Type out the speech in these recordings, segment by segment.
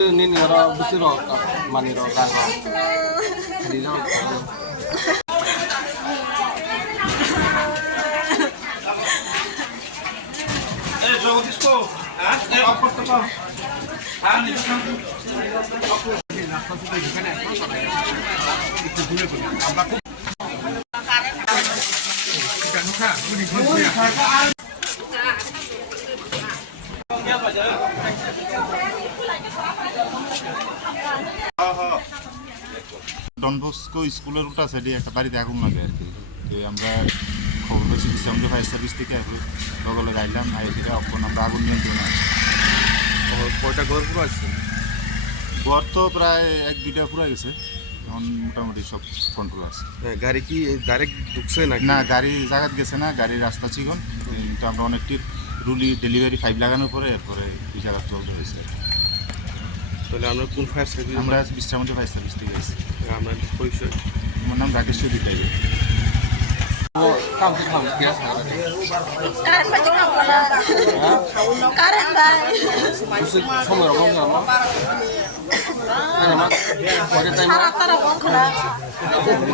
Nên nó bứt rồi, mà nó đang đi đâu? Jogo disco, Don Bosco স্কুলের ওটা সাইডে একটা বাড়িতে আগুন লাগে আর কি। তো আমরা খবর পেয়েছি বিশ্রামজ ফায়ার সার্ভিস থেকে সকলে গাইলাম আইডিটা অখন আমরা আগুন নিয়ন্ত্রণে আছি। কয়টা ঘর পুরো আছে? ঘর তো প্রায় 1-2টা পুরো গেছে, এখন মোটামুটি সব কন্ট্রোল আছে। হ্যাঁ, গাড়ি কি ডাইরেক্ট ঢুকছে নাকি? না, গাড়ি জায়গাত গেছে না, গাড়ির রাস্তা চিকন, কিন্তু আমরা অনেকটির রুলি ডেলিভারি 5 লাগানোর পরে এরপরে এই জায়গা চলতে হয়েছে। তাহলে আমরা কোন ফায়ার সার্ভিস? আমরা বিশ্রামজ ফায়ার সার্ভিস থেকে গেছি। আমরা পরিচয় আমার নাম রাকেশ্বর দিতাই। Kamu sih kamu biasa ada. Karen baju kamu lah. Karen bay. Musik sama orang kamu. Ada mak. Ada time. Sarap sarap orang kena.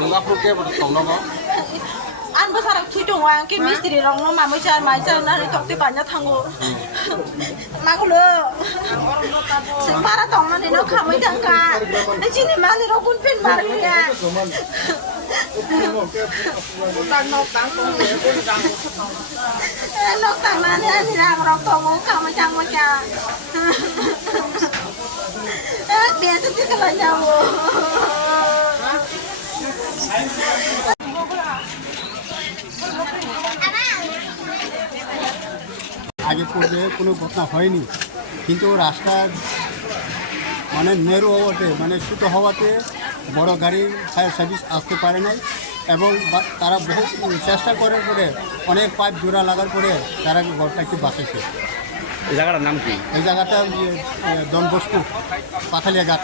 Nggak perlu kayak betul nggak? An bu sarap tu dong wang ke misteri orang lo mama macam na ni tokti banyak tanggo. Mak lo. Separa tong mana ni kamu tangka. Di sini mana lo pun pen marah ya. Nóc tang na ni ni ra orang tua kamu macam. Biasa tu kalau nyawa. আগে পর্যায়ে কোনো ঘটনা হয়নি, কিন্তু রাস্তার মানে মেরু হওয়াতে মানে ছোটো হওয়াতে বড় গাড়ি ফায়ার সার্ভিস আসতে পারে নাই, এবং তারা বহু চেষ্টা করার পরে অনেক পাইপ জোড়া লাগার পরে তারা ঘরটা একটু বাঁচেছে। এই জায়গাটার নাম কি? এই জায়গাটা ডনবস্কো পাথালিয়া ঘাট।